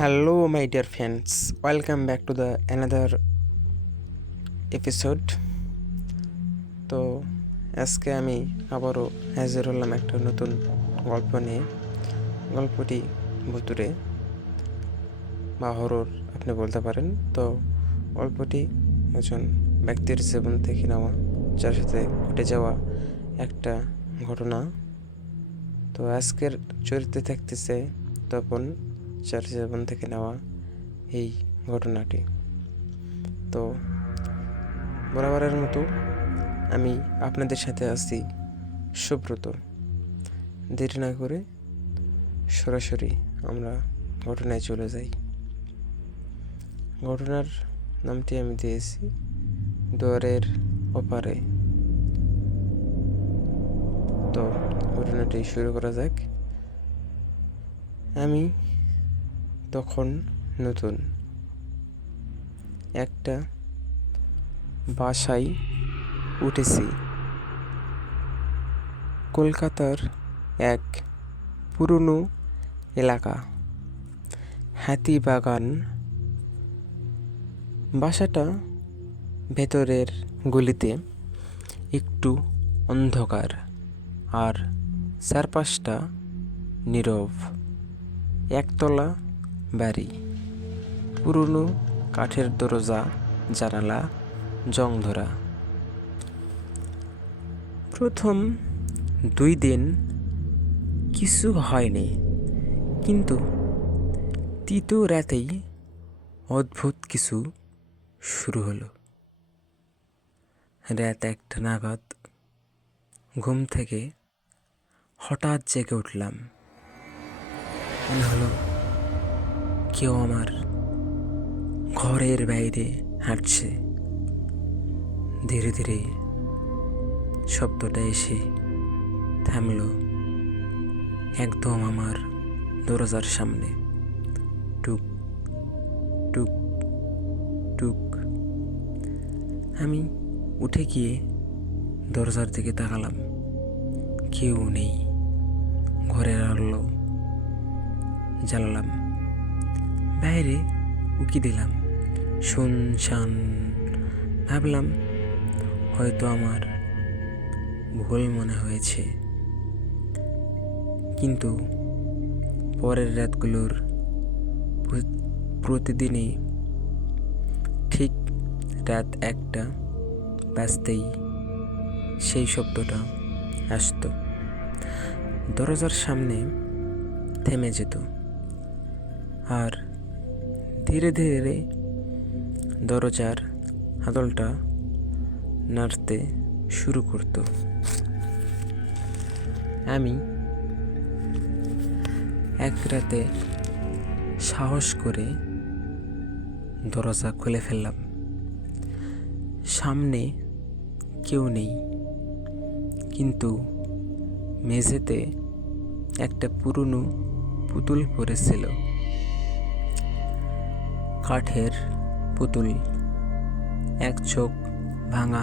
Hello, my dear friends. Welcome back to the another episode তো আজকে আমি আবারও হাজির হলাম একটা নতুন গল্প নিয়ে। গল্পটি ভুতুরে বা হরর আপনি বলতে পারেন। তো গল্পটি একজন ব্যক্তির জীবন থেকে নেওয়া যার সাথে ঘটে যাওয়া একটা ঘটনা। তো আজকের চরিত্রে থাকতেছে তপন। যার জীবন থেকে নেওয়া এই ঘটনাটি। তো বরাবরের মতো আমি আপনাদের সাথে আছি সুব্রত। দেরি না করে সরাসরি আমরা ঘটনায় চলে যাই। ঘটনার নামটি আমি দিয়েছি দুয়ারের ওপারে। তো ঘটনাটি শুরু করা যাক। আমি তখন নতুন। একটা বাসায় উঠেছি। কলকাতার এক পুরনো এলাকা। হাতিবাগান। বাসাটা ভেতরের গলিতে। একটু অন্ধকার আর চারপাশটা নীরব। একতলা বাড়ি। পুরনো কাঠের দরজা, জানালা, জং ধরা। প্রথম দুই দিন কিছু হয়নি, কিন্তু তৃতীয় রাতেই অদ্ভুত কিছু শুরু হলো। রাত একটা নাগাদ ঘুম থেকে হঠাৎ জেগে উঠলাম। মনে হলো কেউ আমার ঘরের বাইরে হাঁটছে। ধীরে ধীরে শব্দটা এসে থামলো একদম আমার দরজার সামনে। টুক টুক টুক। আমি উঠে গিয়ে দরজার দিকে তাকালাম। কেউ নেই। ঘরের আলো জ্বালালাম। বাইরে উকি দিলাম। শুনশান, ভাবলাম হয়তো আমার ভুল মনে হয়েছে। কিন্তু পরের রাতগুলোর প্রতিদিনই ঠিক রাত একটা বাজতেই সেই শব্দটা আসতো। দরজার সামনে থেমে যেত। আর ধীরে ধীরে দরজার হাতলটা নাড়তে শুরু করত। আমি এক রাতে সাহস করে দরজা খুলে ফেললাম। সামনে কেউ নেই, কিন্তু মেঝেতে একটা পুরনো পুতুল পড়েছিল। কাঠের পুতুল। এক চোখ ভাঙা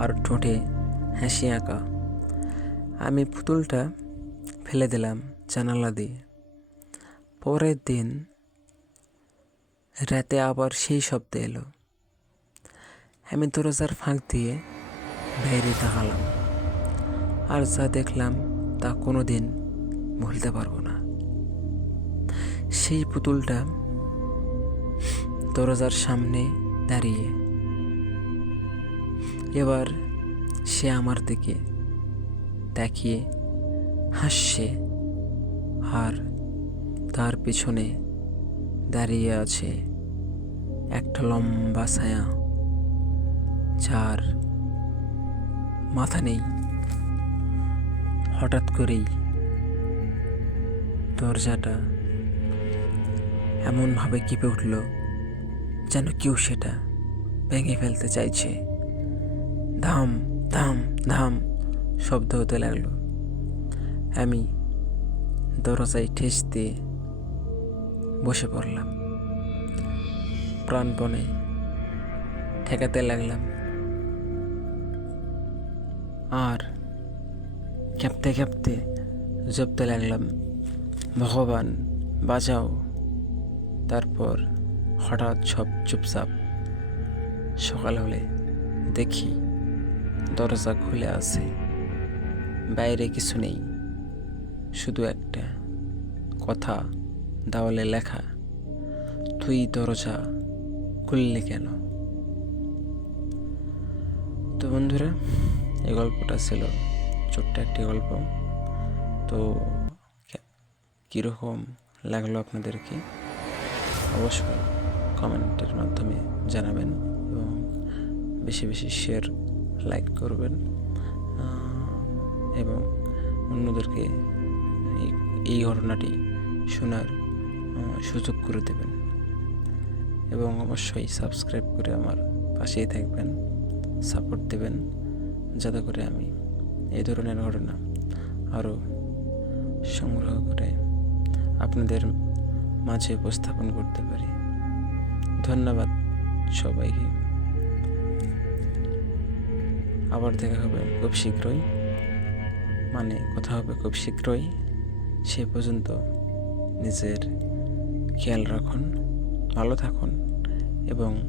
আর ঠোঁটে হাসি আঁকা। আমি পুতুলটা ফেলে দিলাম জানালা দিয়ে। পরের দিন রাতে আবার সেই শব্দ এলো। আমি দরজার ফাঁক দিয়ে বাইরে তাকালাম। আর যা দেখলাম তা কোনো দিন ভুলতে পারব না। সেই পুতুলটা দরজার সামনে দাঁড়িয়ে। এবার সে আমার দিকে তাকিয়ে হাসছে আর তার পিছনে দাঁড়িয়ে আছে একটা লম্বা ছায়া, যার মাথা নেই। হঠাৎ করেই দরজাটা এমনভাবে কেঁপে উঠল যেন কেউ সেটা ভেঙে ফেলতে চাইছে। ধাম ধাম ধাম শব্দ হতে লাগল। আমি দরজায় ঠেস দিয়ে বসে পড়লাম। প্রাণপণে ঠেকাতে লাগলাম। আর কাঁপতে কাঁপতে জপতে লাগলাম, ভগবান, বাঁচাও। তারপর হঠাৎ সব চুপচাপ। সকাল হলে দেখি দরজা খুলে আছে। বাইরে কিছু নেই। শুধু একটা কথা দেওয়ালে লেখা, তুই দরজা খুললি কেন? তো বন্ধুরা এই গল্পটা ছিল ছোট্ট একটি গল্প। তো কীরকম লাগল আপনাদেরকে? অবশ্যই। কমেন্টের মাধ্যমে জানাবেন এবং বেশি বেশি শেয়ার লাইক করবেন এবং অন্যদেরকে এই- ঘটনাটি শোনার সুযোগ করে দেবেন। এবং অবশ্যই সাবস্ক্রাইব করে আমার পাশেই থাকবেন সাপোর্ট দেবেন, যাতে করে আমি এই ধরনের ঘটনা আরও সংগ্রহ করে আপনাদের মাঝে উপস্থাপন করতে পারি। ধন্যবাদ সবাইকে। আবার দেখা হবে খুব শীঘ্রই। মানে কথা হবে খুব শীঘ্রই। সে পর্যন্ত নিজের খেয়াল রাখুন, ভালো থাকুন এবং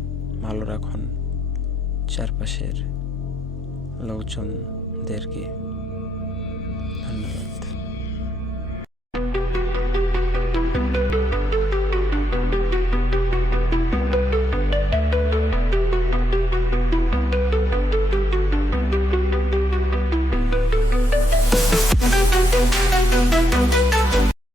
ভালো রাখুন চারপাশের লোকজনদেরকে। ধন্যবাদ।